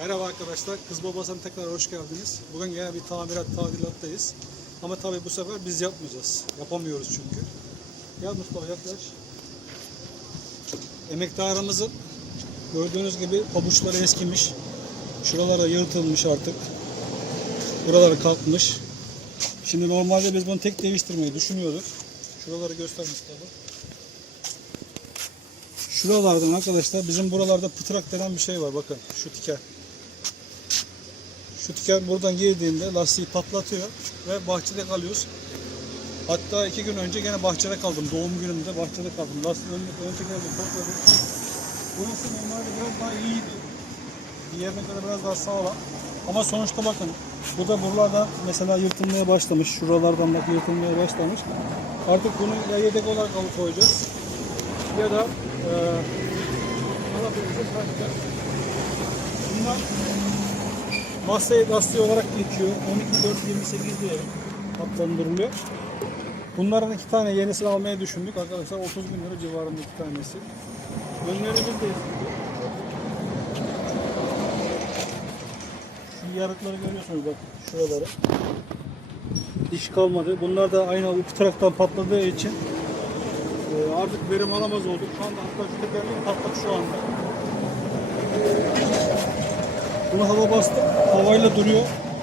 Merhaba arkadaşlar, Kız Babası'na tekrar hoş geldiniz. Bugün yine bir tamirat, tadilattayız. Ama tabii bu sefer biz yapmayacağız. Yapamıyoruz çünkü. Gel Mustafa yaklaş. Emektarımızın gördüğünüz gibi pabuçları eskimiş. Şuralara yırtılmış artık. Buraları kalkmış. Şimdi normalde biz bunu tek değiştirmeyi düşünüyorduk. Şuraları göster Mustafa. Şuralardan arkadaşlar bizim buralarda pıtrak denen bir şey var bakın şu tiken. Şu tiken buradan girdiğinde lastiği patlatıyor ve bahçede kalıyoruz. Hatta iki gün önce gene bahçede kaldım. Doğum günümde bahçede kaldım. Lastiği ön, ön tekerleği. Burası normalde biraz daha iyiydi. Diğerine göre biraz daha sağlam. Ama sonuçta bakın burada buralarda mesela yırtılmaya başlamış. Şuralardan bak yırtılmaya başlamış. Artık bunu ya yedek olarak alıp koyacağız ya da e, bakacağız. Bunlar masaya lastiği olarak geçiyor. 12.428 diye adlandırılıyor. Bunların iki tane yenisini almaya düşündük arkadaşlar. 30 bin lira civarında iki tanesi. Önlerimiz de eski. Şu yarıkları görüyorsunuz bak şuraları. Diş kalmadı. Bunlar da aynı bu taraftan patladığı için ee, artık verim alamaz olduk. Şu anda hatta şu tekerlek patladı şu anda. Bunu hava bastı. Havayla duruyor.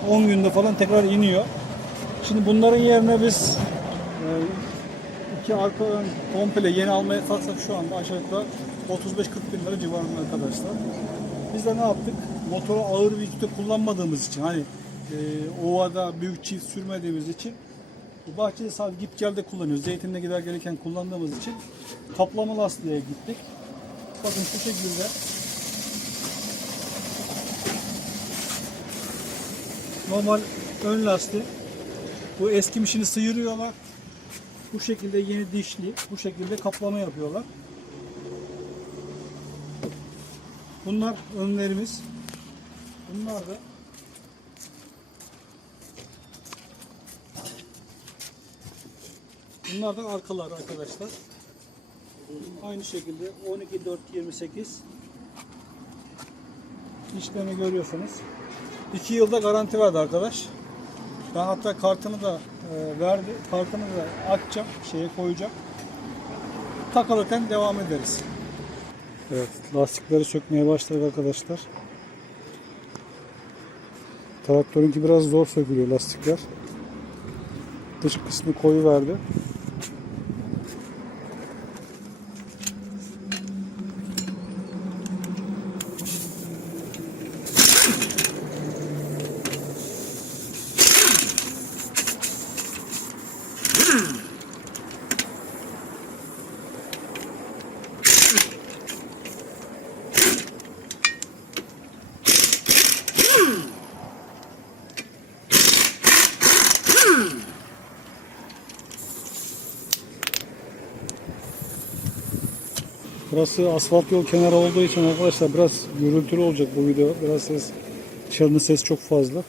10 günde falan tekrar iniyor. Şimdi bunların yerine biz e, iki arka ön komple yeni almaya kalksak şu anda aşağı yukarı 35-40 bin lira civarında arkadaşlar. Biz de ne yaptık? Motoru ağır bir yükte kullanmadığımız için hani e, ovada büyük çift sürmediğimiz için bahçede sadece git gelde kullanıyoruz. Zeytinle gider gelirken kullandığımız için kaplama lastiğe gittik. Bakın şu şekilde normal ön lastik bu eskimişini sıyırıyorlar. Bu şekilde yeni dişli bu şekilde kaplama yapıyorlar. Bunlar önlerimiz. Bunlar da Bunlar da arkalar arkadaşlar. Aynı şekilde 12428 işlemi görüyorsunuz. 2 yılda garanti verdi arkadaş. Ben hatta kartını da e, verdi. Kartını da açacağım, şeye koyacağım. Takılırken devam ederiz. Evet, lastikleri sökmeye başladık arkadaşlar. Traktörünki biraz zor sökülüyor lastikler. Dış kısmı koyu verdi. Burası asfalt yol kenarı olduğu için arkadaşlar biraz gürültülü olacak bu video. Biraz ses, dışarının ses çok fazla.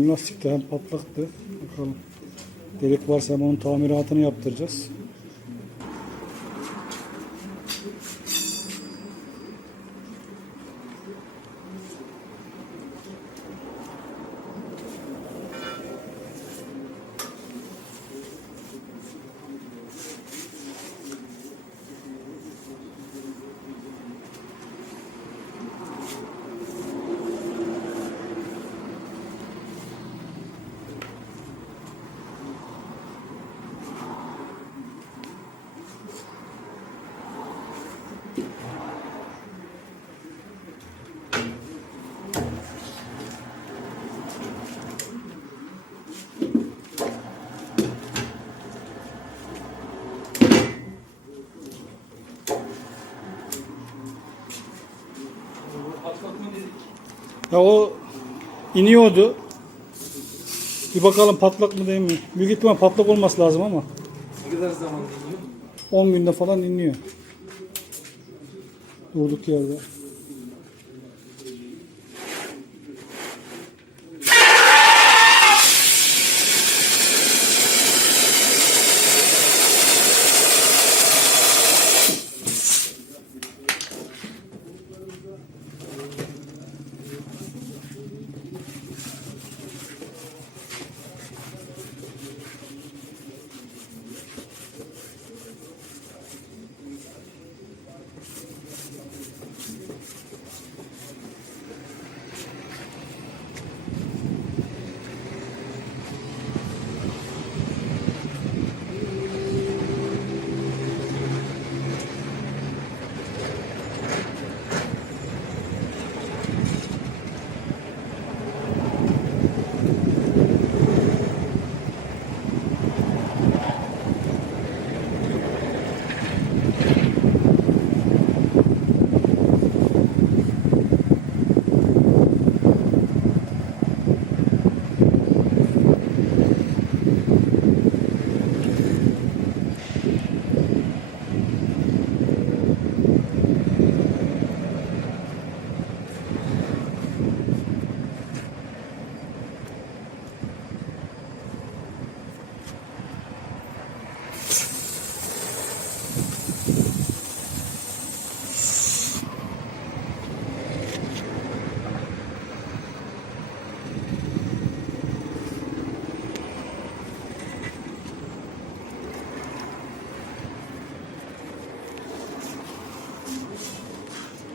Ön lastik de hem patlaktı. Bakalım. Delik varsa hem onun tamiratını yaptıracağız. Ya o iniyordu. Bir bakalım patlak mı değil mi? Büyük ihtimal patlak olması lazım ama Ne kadar zaman iniyor? 10 günde falan iniyor. Durduk yerde.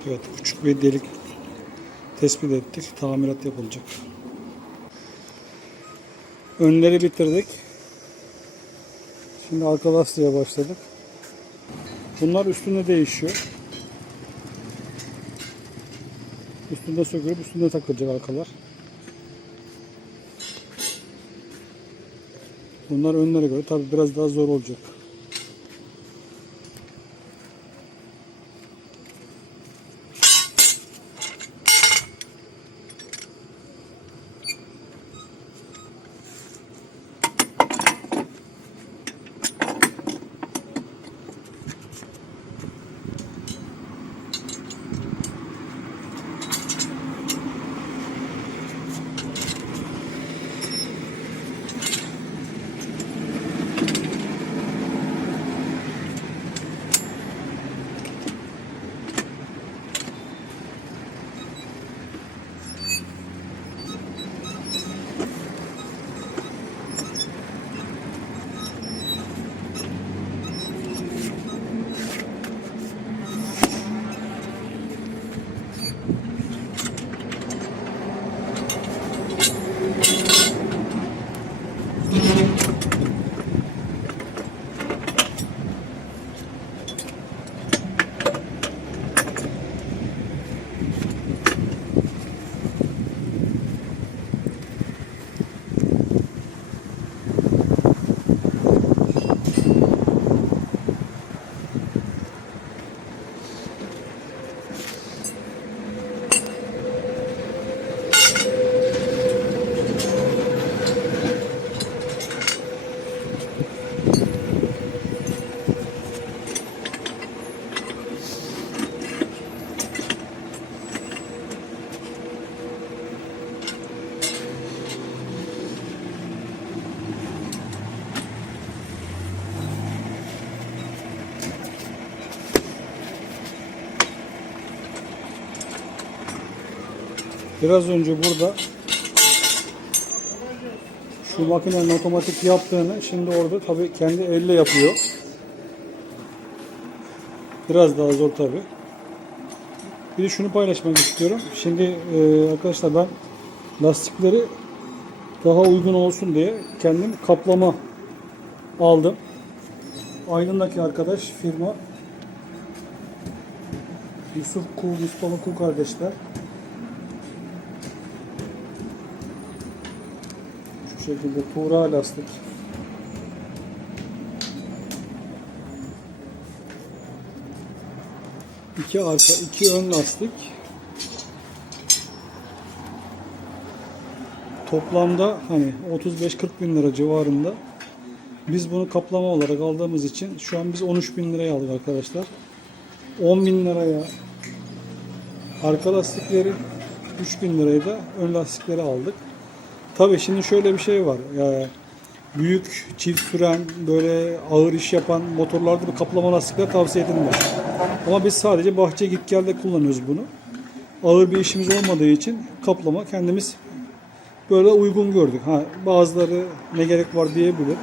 Evet küçük bir delik tespit ettik. Tamirat yapılacak. Önleri bitirdik. Şimdi arka lastiğe başladık. Bunlar üstünde değişiyor. Üstünde sökülüp üstünde takılacak arkalar. Bunlar önlere göre tabi biraz daha zor olacak. Biraz önce burada şu makinenin otomatik yaptığını şimdi orada tabii kendi elle yapıyor. Biraz daha zor tabii. Bir de şunu paylaşmak istiyorum. Şimdi e, arkadaşlar ben lastikleri daha uygun olsun diye kendim kaplama aldım. Aydın'daki arkadaş firma Yusuf Kuğ, Mustafa Kuğ kardeşler. Şekilde Tuğra lastik. İki arka, iki ön lastik. Toplamda hani 35-40 bin lira civarında. Biz bunu kaplama olarak aldığımız için şu an biz 13 bin liraya aldık arkadaşlar. 10 bin liraya arka lastikleri 3 bin liraya da ön lastikleri aldık. Tabii şimdi şöyle bir şey var. Ya, büyük çift süren böyle ağır iş yapan motorlarda bu kaplama lastikler tavsiye edilmez. Ama biz sadece bahçe git gelde kullanıyoruz bunu. Ağır bir işimiz olmadığı için kaplama kendimiz böyle uygun gördük. Ha, bazıları ne gerek var diyebilir.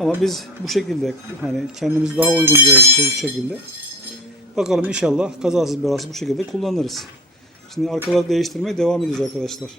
Ama biz bu şekilde hani kendimiz daha uygun gördük bu şekilde. Bakalım inşallah kazasız belasız bu şekilde kullanırız. Şimdi arkaları değiştirmeye devam edeceğiz arkadaşlar.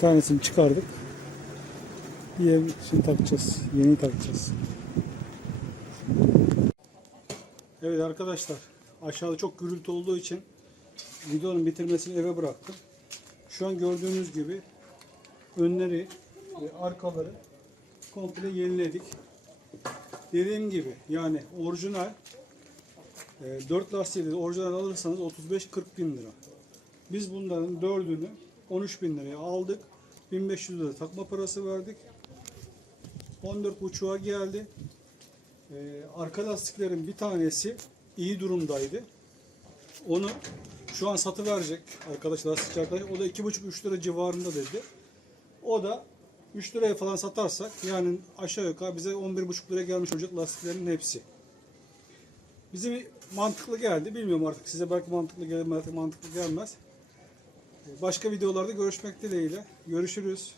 Tanesini çıkardık. Diğerini takacağız. Yeni takacağız. Evet arkadaşlar. Aşağıda çok gürültü olduğu için videonun bitirmesini eve bıraktım. Şu an gördüğünüz gibi önleri arkaları komple yeniledik. Dediğim gibi yani orijinal 4 lastiği de orijinal alırsanız 35-40 bin lira. Biz bunların dördünü 13 bin liraya aldık. 1500 lira takma parası verdik. 14 buçuğa geldi. Ee, arka lastiklerin bir tanesi iyi durumdaydı. Onu şu an satı verecek arkadaş lastikçi arkadaş. O da 2,5-3 lira civarında dedi. O da 3 liraya falan satarsak yani aşağı yukarı bize 11,5 liraya gelmiş olacak lastiklerin hepsi. Bize bir mantıklı geldi. Bilmiyorum artık size belki mantıklı gelir, belki mantıklı gelmez. Başka videolarda görüşmek dileğiyle. Görüşürüz.